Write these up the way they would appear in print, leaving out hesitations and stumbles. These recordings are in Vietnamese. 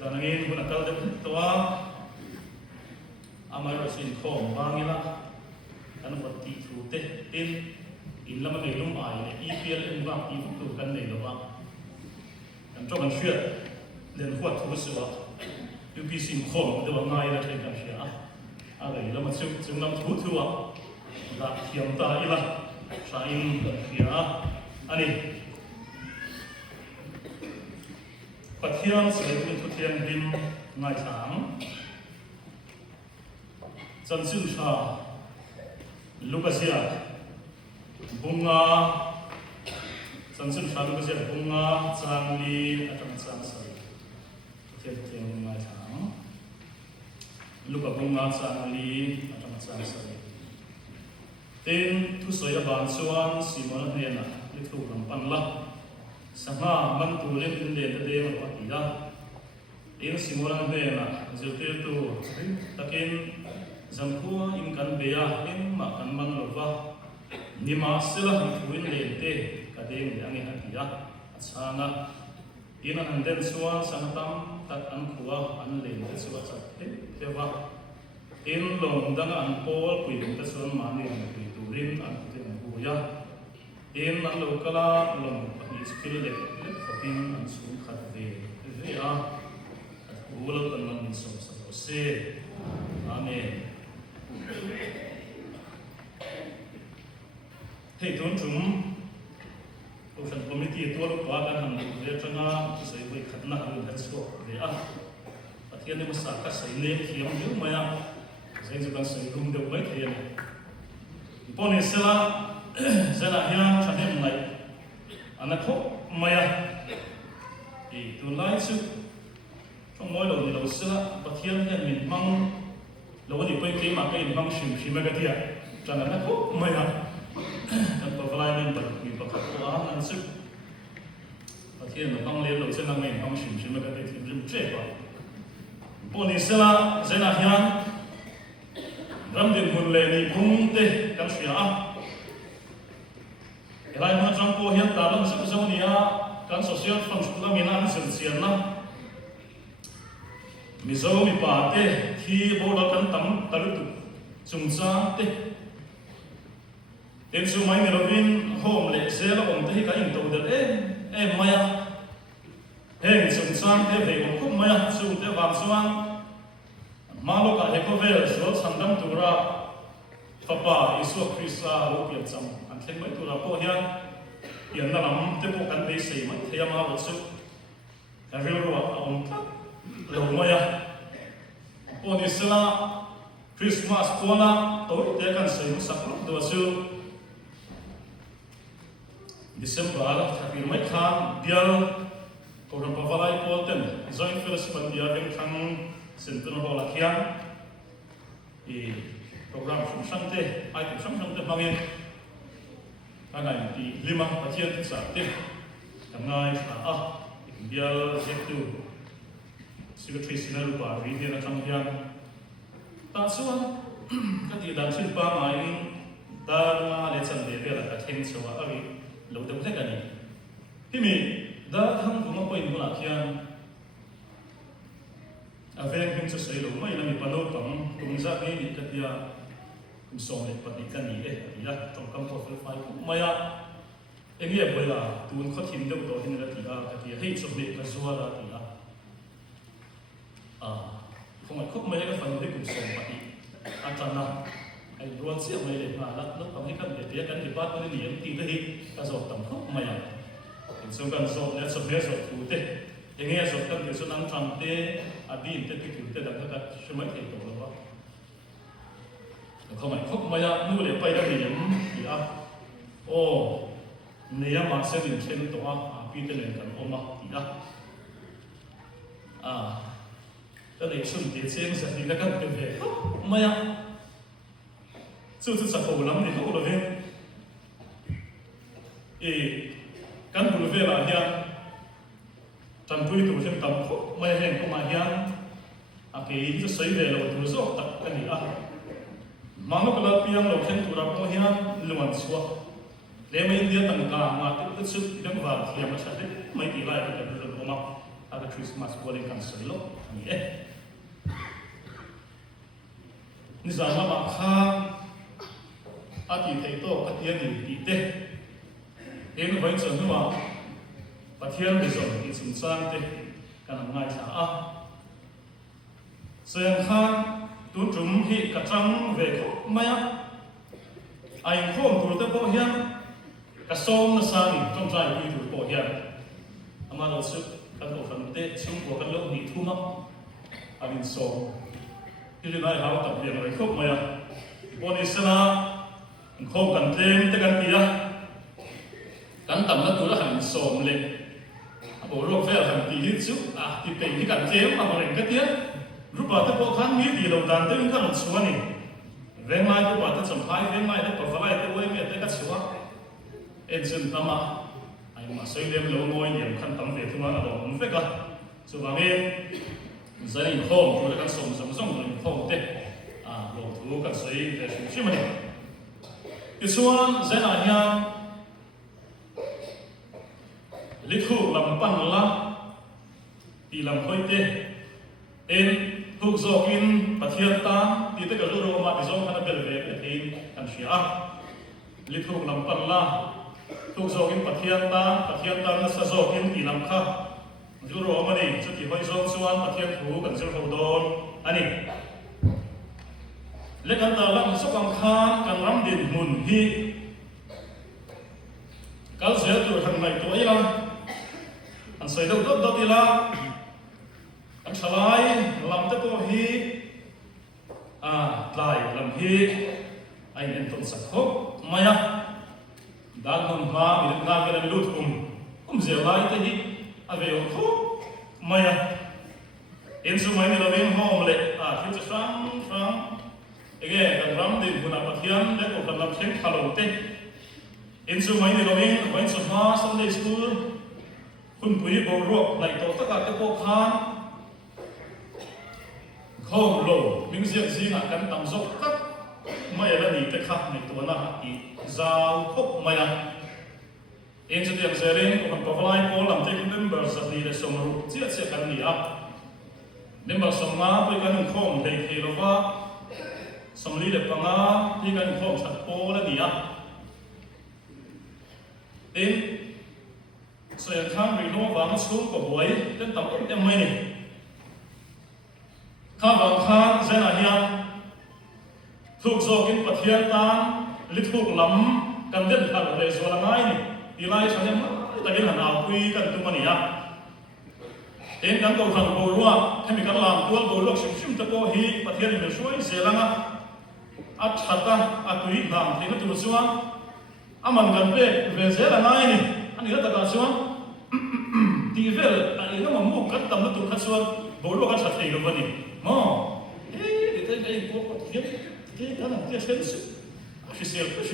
cho nên mình cũng câu được toa amai rồi xin khom vang ila anh bật tị thủ tê tin in làm cái lum ai này EPL em vang i phục tụ cần này đâu vang anh cho mình xuyên lên khuất thủ sửa UPC khom được ngay là trên cái gì à vậy là mình chúng làm thủ thủ là hiện tại là sai in phía anh ấy Phát hiện sự kiện thực hiện bình ngày tháng dân sinh sa Lukasia bunga dân sinh sa Lukasia bunga trang li atang trang sa thực hiện ngày tháng Luka bunga trang li atang trang sa tên thu soi ban suan Simon Hena li thu ram pan la Sanga man tu lên in đền để mà bắt đi ra, in simulan đền là dự tiệc tu, takin dân khu in căn bia in mà căn man lova, nima sila tu in đền te, cái đền để anh ấy đi ra, sanga in anh đền suan sang tam tat anh khua anh đền để suan sát thế va, in lòng đang anh Paul quỳ để suan mani anh quỳ tu rin anh quỳ tu ya, in anh lâu kala lòng skill le fokin an sum khat ve a ulal kan man som sa se amen hei ton chum ocean committee to lo pa kan han le changa sei voi khatna han han so ve a pathian ne sa ka sei le khiam yu maya sei ju kan sei kum de vai thian pone sela zana hian chanem nai anh khóc maya thì từ lai sự trong mỗi lần đầu xưa bậc thiên hiện mình mong lâu thì quay cái mà cái mong xìm cái gì cho nên anh khóc maya anh có vai nên bậc vì bậc khắc quá anh sức bậc thiên mà mong lên đầu xưa là mình mong xìm cái gì thì rất chết quá bọn này xưa là dễ là hiền rắm tiền hồn lệ này cũng tê cắn xỉa lại mà trong cô hiện tại là sự giống như các social function là mình ăn sinh sản na mình giống như bà tê khi bố đã cắn tắm taru tu chung cha tê đến số mấy người viên hôm lễ sẽ là ông tê cái hình tượng được em maya hình chung cha tê về một khúc maya chung tê vàng xoan mà lúc cả hệ có về số sản phẩm tu ra Papa Isu Krista lo kiat sam an thlen mai tura po hian hian na lam te po kan be sei mai thea ma wa chu ka ril ro a om ta lo moya po ni sala Christmas kola to te kan sei mu sak do chu December ala thapil mai khan bial ko ram pa valai po ten joint fellowship an dia ken thang sentur ho la khian program sum sante ai cũng sum sante mangin anh này thì lima patient sa te kangai sa bial sektu secretary sinal pa ri na chang hian ta suan ka ti dan sin pa mai ta ma le chan de pe la ka theng chawa ari lo de hle ka ni hi mi da thang kuma point bula khian a ven hing chu sei lo mai la mi pano pam kum za ni ka tia song le pat ni kan ni ya trong kam profile file maya engia boila tun kho thim de to hin la ti a ka ti hei so be ka suwa la ti a không khóc maya ka fan de kum song pat ni a tan na ai ruan sia mai le ma la no kam hi kan de ti kan ti pat ni ni ti de hi ka zo tam khóc maya in so kan so le so be so tu te engia so kan de so nang tham te a bi te ti tu te da ka shmai te to lo không phải khóc mày nu để bay ra biển thì nếu mà sẽ bị trên tổ bị tên này cần ôm thì cái này xuân tiết xem sẽ đi ra các cái về khóc mày sự sạch hồ lắm thì khóc được về căn hồ về là hiền trần quy tụ trên tầm khóc mày hẹn không mà hiền cái cái sấy về là tụ dốc tập cái gì Mama kalau piang lo khen tu rap ko hian luan suwa le mai dia tang ka ma tu su dang wa hiam sa de mai ti lai ka du ko ma a ka Christmas boring kan selo ni ni zama ma kha ati thei to katia ni ti te en vai chon ma pathian bi zon ki chung sang te kan ngai sa a sen khan tu chum hi ka chang ve kho maya ai khom tu te po hian ka som na sa ni trong sai pi tu po hian ama lo su kan ko fan te chung ko kan lo ni thu ma amin so ki lai ha ta bi ai khop maya boni sana khom kan tlem te kan tia kan tam na tu la han som le bộ lô phê hàng tỷ hít chút thì tỉnh cái cảnh chế mà mình cái tiếc lúc bảo tới bộ khán nghĩ thì đầu đàn tới những cái một số này về mai tôi bảo tới sầm phai về mai tới bảo phải tới quay về tới các số em xin tâm à anh mà xây lên lỗ ngôi điểm khăn tắm về thương mà không phải cả số vàng em gia đình khom tôi đã sống sống sống rồi khom tết lỗ thú cả xây về chúng mình cái số gia đình nhà lịch hụt làm pan la thì làm khơi tê en hụt dọc in bát thiên ta thì tất cả lô rô mà thì dọc khăn bel về để thấy ăn xia lịch hụt làm pan la hụt dọc in bát thiên ta nó sa dọc in thì làm kha lô rô mà này chút thì hơi dọc xuan bát thiên thủ cần dọc hậu đòn anh này lệ căn ta làm sốc cam khan cần rắm điện mùn hi kalau saya tu hàng này tuổi lắm anh xây đâu đâu đi la anh salai làm tới cô hi lại làm hi anh em tuần sắc hốc maya đang nằm ma bị ngang cái này lút dễ lại tới hi về ông hốc maya em số mấy người làm home lệ khi cho sáng cái cần rắm đi buồn bã thiam để cô cần làm xem khalo tê em số mấy người làm vẫn số ma Sunday schoolคุณผู้บริโภคในตัวตะการตะโกคานข้อมโลมิงเสียงซีนักกันตำซกตักไม่ละนี่ตะขับในตัวน่ะอีจาวคบไม่ละเอ็นจะเดียงเซเรงคนก็ฟลายโพลำเต็มเมมเบอร์สักนี้ได้สมรู้เสียกันนี่อ่ะเมมเบอร์สมมาไปกันข้อมได้เทลว่าสมรีเด็กปังอาที่กันข้อมสัตโพละนี่อ่ะเอ็นส่วนข้างรีโน่วางสูงกว่าหวยเล่นต่ำก็ยังไม่เนี่ยข้าวางข้างเส้นอะไรถูกโซกินปัทเทียนตามลิถูกล้ำกันเด่นขัดเลยส่วนง่ายนี่ตีไล่ฉันยังแต่กินหันเอาคุยกันตัวมันเนี่ยเอ็นกันตัวขังโบรัวให้มีการลามตัวโบรัวชิมตะโกฮีปัทเทียนมันช่วยเสียแล้วนะอัดชัดตาอัดตุยนามที่มันตัวชัวมันกันเป๊ะเวเสียแล้วง่ายนี่อันนี้ก็ตะการชัวทีเวลอันนี้ก็มันมุ่งกันตำนักตุขัดชัวโบรัวกันชัดเองวันนี้มั้งเฮ้ยเดี๋ยวไอ้พวกเนี้ยเดี๋ยวนั่นเดี๋ยวเสร็จชิเ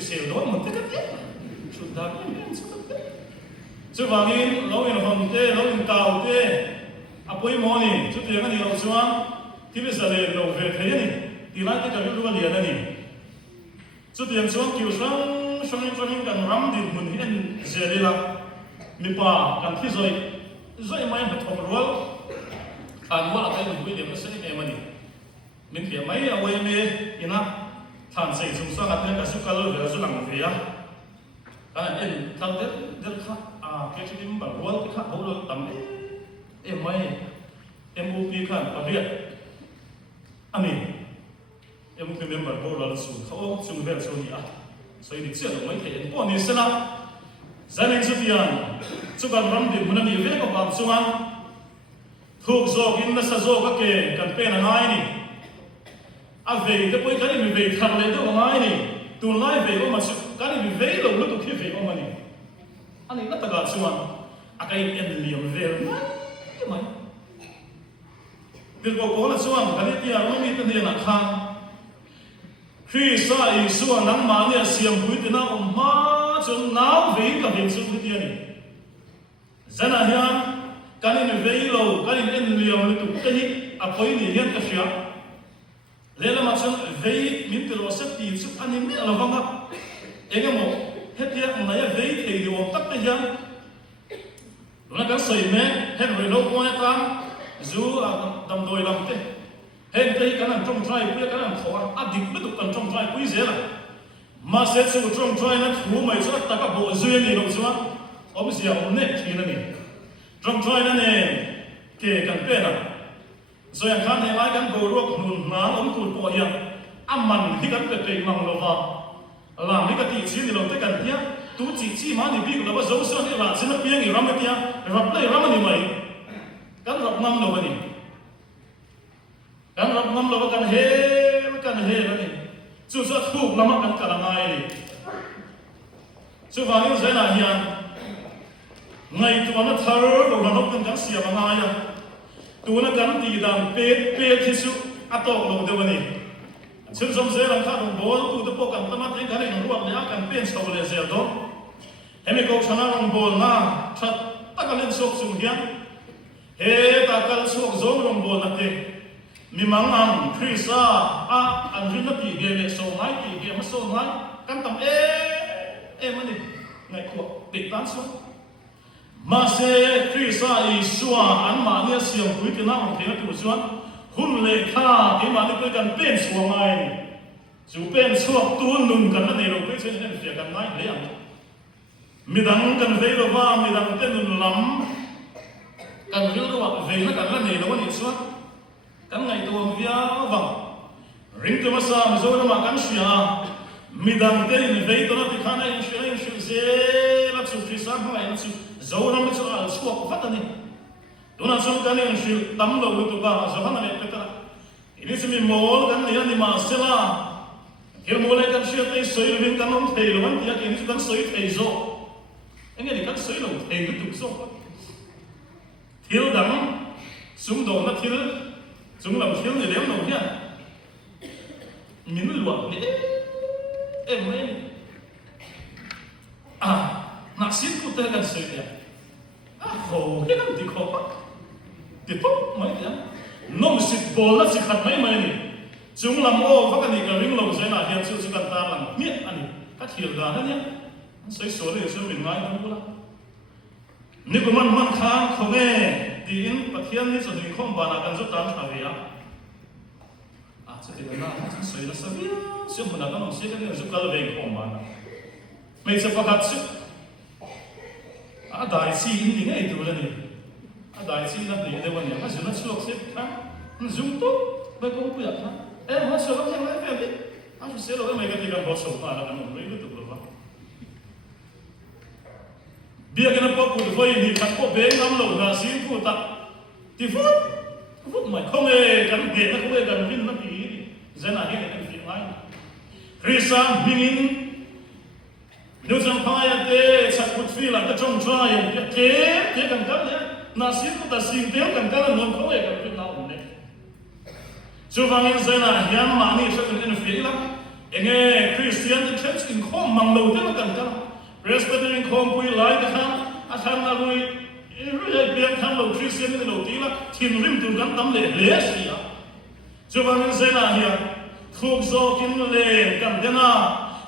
ซลโดนมันติดกันเนี่ยชุดดำเนี่ยสุดท้ายสุดวันนี้เราอินหันเต้เราอินเตาเต้อภัยมอนี่ชุดเดียวกันนี่เราชัวที่เป็นสารเราเวทเฮียนี่ที่ร้านที่จะรู้ว่าเรียนนี่ชุดเดียวชัวคิวช่างกันรำดิบมันเห็นเจริญละมีป่ากันที่ซอยไม่เป็นทองรัวขันว่าอะไรมันไม่เดี๋ยวมันเสียเองมันนี่มันเขียนไม่เอาไว้เมย์อีน่ะท่านใส่สงสารกันกับสุขเลยเดี๋ยวสุนัขเฟียเอ็นทำเด็ดข้าแค่ที่มันแบบรัวที่ข้าเขาเราทำไม่MOP ข้าประเรียดอันนี้MOP เมมเบอร์เขาเราสูงเขาสูงเวลสูงอ่ะ所以你这种媒体人，不，你是呢？咱们这边这个人的，我们有这个帮助啊。ถูกโซกินนัสโซก็เก่งกันเป็นอะไรนี่อาเวย์จะไปกันนี่เวย์ทำเลยตัวอะไรนี่ตัวไล่เวย์ก็มาสุดกันนี่เวย์เราแล้วตัวขี้เวย์ก็มานี่อันนี้นัตตาส่วนอะไรเอ็นเลียมเวย์ไม่เดี๋ยวบอกว่าส่วนกันนี่ที่เราไม่มีตัวเดียวนะข้างคริสต์อีส่วนนั้นมาเนี่ยเสียงพูดนะผมมาจนหนาวเวย์กับเด็กสุดที่นี่เจน่าเฮียกันนี่เวย์เรากันนี่เอ็นเลียมเลยตัวกันนี่อภัยนี่เฮียกับเสียเลลมาจนเวย์มินต์เราเสพติดสุดอันนี้ไม่อะไรบ้างครับเองก็บอกเฮ็ดเฮียมันเนี่ยเวย์ที่เราตักแต่ยัง nó kan soi me hen roi lo ko ta zu dam doi lam te hen te kan an trong trai pu kan an kho a dik lu tu kan trong trai pu zela ma se chu trong trai na thu mai so ta ka bo zu ni lo zuwa om sia om ne thi na ni trong trai na ne ke kan pe na so yang kan he lai kan bo ro nun na om tu po hiam amman hi kan pe pe mang lo va làm cái tỷ chi thì lòng tới cần thiết tú chỉ mà thì biết là bao dấu sơn cái là xin nó biếng thì ram cái tia ram đây ram thì mày cắn rập năm đâu vậy cắn rập năm đâu cắn hê đó này chú sẽ thuộc làm ăn cả là ngay đi chú vào những cái này hiền ngày tụi nó thở đầu nó cũng cắn xìa mà ngay à tụi nó cắn thì đàn pê thì chú ăn to đâu đâu vậyซึ่งสมเสด็จข้าพงศ์ตูตะโปกันตะมัดเองกันเองรวมแล้วกันเป็นสาวเลเซียดงเฮมิโกชนะรองโบลน่าชัดตะกันเล่นโศกสุงเฮียนเฮตะกันโศกโจมรองโบลนักเตะมีมังอันคริสาอันรินปีเกเมโซไนปีเกมโซไนกันตำมันนี่ไงขวบติดตั้งสุดมาเซคริสาอีสัวอันมาเนี่ยเสียงคุยกันน้ำเทนตุส่วนหุ่นเล็กข้าที่มาด้วยกันเป็นสวงไงจู่เป็นสวงตัวนุ่งกันนั่นเองเราไม่ใช่เห็นเสียกันไหมเลี้ยงมีดังกันเวลว่ามีดังเต้นนุ่นล้ำกันเรื่องว่าเวลกันนั่นเองเราวันนี้สวงกันไงตัวมีวังริงตัวมาสามโซนมากันเสียมีดังเต้นเวลตัวนั้นที่ข้างในเสียเสียลักษุที่สามข้างในลักษุโซนนั้นไม่ใช่สวงฟัดนี่ตัวนั้นสมกันเองชื่อตั้มเราดูตัวบ้าสภาพนั้นเองเป็นอะไรini semi mall kan ya di masela dia mulai kan siapa yang soi lebih kan orang thei loh dia ini kan soi thei zo ini kan soi loh thei itu zo thil dang sung dong na thil sung lam thil ni lem dong ya min luat ni mai ni nak sin ku teh kan soi dia ho dia kan di ko di pop mai dia nông xịt bò lát xịt hạt mấy ni chúng làm ô các cái này cái ring lồng dây là hiện sự cần ta làm miết anh các hiểu ra hết nhé xây số này số mình ngay không có nếu có man khang không nghe thì in bát thiên này số mình không bàn là cần giúp tăng thảo việc sẽ thì cái nào sẽ xây nó sao biết sẽ mình là cái nó sẽ cái giúp cái về không bàn mình sẽ phát sức đại sĩ in thì ngay từ đây đại sĩ là để vấn đề mà chúng nó suộc xếp khác dùng tốt với công việc khác em họ suộc không lấy phép đi họ sẽ nói mấy cái gì cần bỏ sổ vào là cần một cái tục rồi bây giờ nó có cụ vây thì các cô bé năm lầu là xin phụ tặng thì phút mày không hề cần tiền nó không hề cần viên nó gì dân là cái này chuyện ai Krista Bingin nếu chẳng phải thế chắc cũng phi là cái trong traiอย่างthế cần cắt nhé nasi itu tak simpel kan kalau non kau ya kalau kita tahu ni. Coba yang saya yang mana itu kan infil lah. Ini Christian the church in kom manglau tu kan kalau Presbyterian kom pui lai kan asal nalui ini biar kan lau Christian itu lau tilah tinrim tu kan tam le sih ya. Coba yang saya yang thuk zokin le kan dena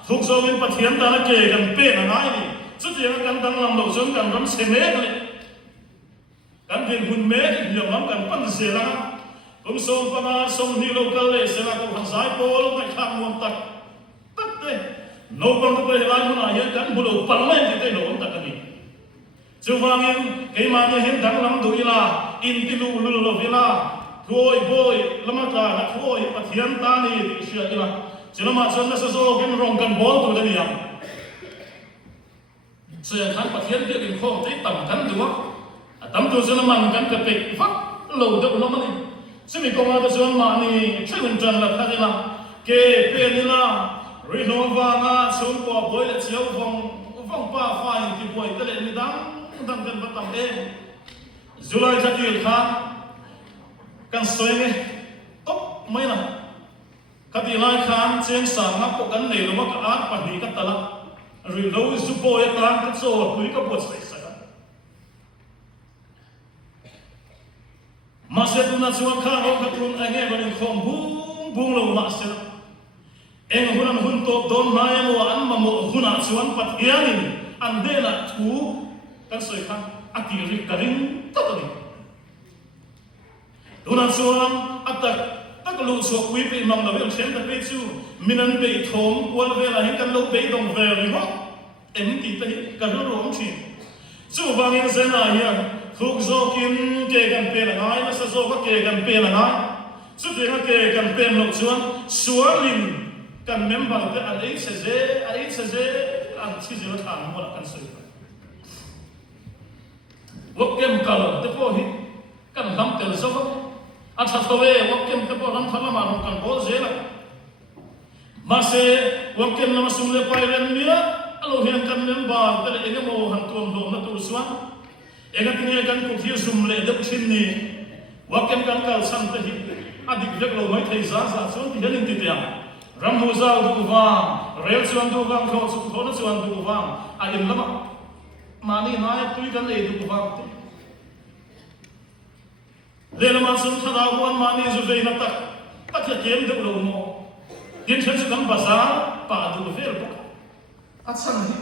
thuk zokin pathian tanah ke kan pe nangai ni. Setiap kan tang lam lau zon kan ram semek ni. Kan viên hun mê thì nhiều lắm kan pan dễ lắm cũng sông pha sông đi local lệ sẽ là cũng hàng giải bố lúc này khang muôn tắc tắc đấy nấu con tôi về lại hôm nay kan bù đầu pan lên thì tôi nấu tắc cái gì chú vang em cái mà như hiện đang lắm đuổi là in tilu lulu villa thôi boy lama ta là thôi bắt hiền ta ni thì sửa cái là chỉ là mà chân nó sẽ zo cái rong kan ball tôi đây nhỉ sẽ khán bắt hiền việc in không thấy tầm kan đúng không tấm tu sân man kan cái bịch phát lâu được lắm này, xem mình công an sân man này chơi mình chân là cái gì là cái bên này là renova nga sân qua bơi là chiếu vòng pa phai thì bơi cái này đang cần bắt tầm em July chắc gì khác kan xoay nghe tốt mấy nào cái gì lại khán trên sàn ngắp có cái này là một cái art bản địa cái tala rồi lâu giúp bơi tan cái số quý cái bột sấy masih tu nak suat kau katun angin balik kom bung lo masih eng hunan hunto don naik lo an mamu hunan suan patianin ande nak tu kan soi kan ati karing tatani tunan suam atak taklu so kui pe mang la vel chen ta pe chu minan pe thom kwal vela hi kan lo pe dong ve ri ho em ti te ka ro rom chi chu wangin zena hian thuk zo kin ke kan pe la ngai na sa zo ka ke kan pe la ngai chu te ka ke kan pe lo chuan sualin kan member te an ei se je an chi je la thang mo la kan sui wakem kal te po hi kan lam tel zo a tha thowe wakem te po ram thala ma ron kan bol je la ma se wakem na sum le pai ren mia alo hian kan member te le enge mo han tuam lo na tu suan ega tinge kan ko thi sum le de chin ni wakem kan kal san te hi adik vek lo mai thei za chuan ti helin ti tia ram ho zau du wa rel chuan du wang kho chu thona chuan du wang a in lama mani nai tui kan le du wang te le na man sun thada wan mani zu ve na tak tak ya kem de lo mo din chen chu kan bazar pa du ve lo a chan hi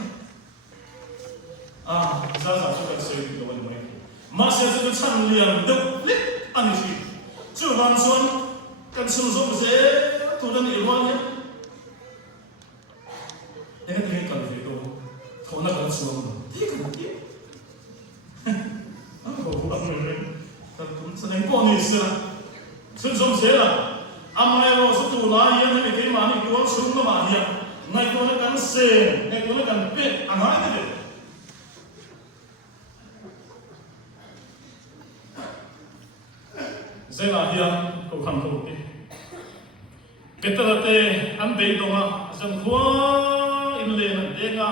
za chu kan se du wan mai ma se chu chan liam de lit ani shi chu wan sun kan sun zo ze tu dan il wan ya ega tin kan ve do thona kan suam ti kan ti ho ang me kan tum sa nem ko ni sa sun som se la amai ro su tu la ya ne ke ma ni ko sum na ma ya ngai ko na kan se ngai ko na kan pe angai de zela hian ko khan ko te ketalate an be donga jam khwa in le na denga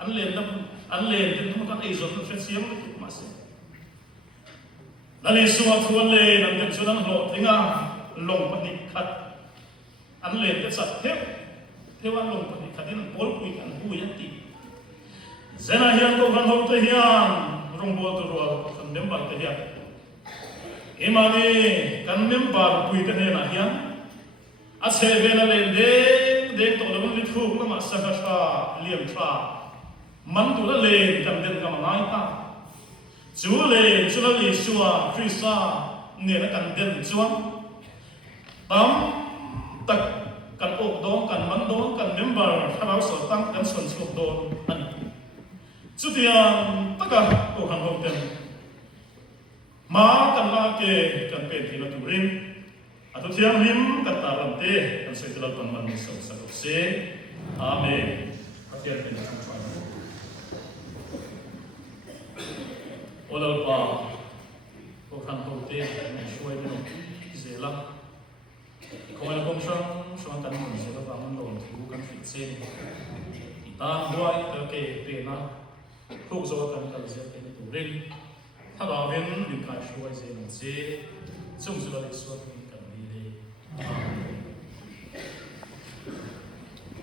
an le de tum kan ei zo fe siam ke ma se lali suwa thuan le nan te chunan lo thinga long pani khat an le te sat thewan long pani khatin bol pui kan hu ya ti zena hian ko kan ho te hian rong bol to ro kan member te hian emani kan member pui te ne na hian a se vela le de to lo li thu la ma sa ka liam tra man tu la le kan den ka ma ngai ta chu le chu la li suwa krista ne na kan den chuan tam tak kan ok dong kan man dong kan member tharau so tang kan son chuk don an chu tiang taka ko han ho ten ma kan la ke kan pe thi la tu rin atu thiam him kan ta ram te kan se tu la pan man so sa se amen pathian ten chu pa olal pa ko kan ho te shoi no zela ko na kom sang kan mon se la man lo thu kan fit se ta boy ta ke pe na thu zo kan kal se te tu rin ta ba ven din ka shoi se no se chung su la le so kan ni le